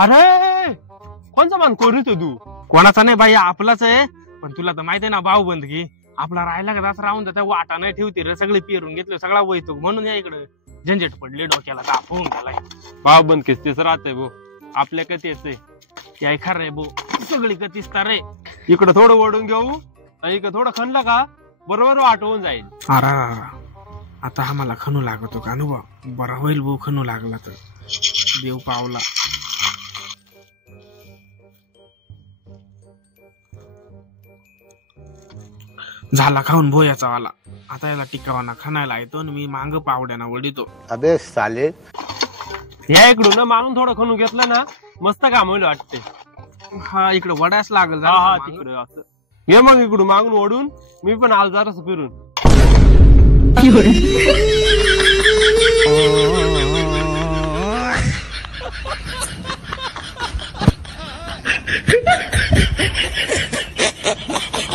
अरे कोणचा मान कोरितो तू? कोणाचा नाही बाई, आपलाच आहे. पण तुला तर माहिती आहे ना भाऊ बंदगी, आपला राहायला का असं राहून जात, वाटा नाही ठेवते रे, सगळे पेरून घेतले, सगळा वैतो म्हणून या इकडे झंझट पडले डोक्याला, ताप होऊन गेलाय. भाऊ बंद किस्तीच राहते भाऊ, आपल्या कधीच आहे याय खरं रे भाऊ, सगळी कधीच तर रे. इकडं थोडं ओढून घेऊ आणि इकडं थोडं खणलं का बरोबर वाटवून जाईल. अरे आता आम्हाला खणू लागतो का अनुभव, बरा होईल भाऊ खणू लागला तर, देव पावला. झाला खाऊन भोयाचा वाला, आता याला टिकावाना खाणायला येतो आणि मी मांग पावड्याना वडितो. अबे साले, या इकडून ना मागून थोडं खणून घेतलं ना मस्त काम होईल वाटते. हा इकडे वड्याच लागल. हा तिकडे असं ये, मग इकडून मागून ओढून मी पण आल जरास फिरून.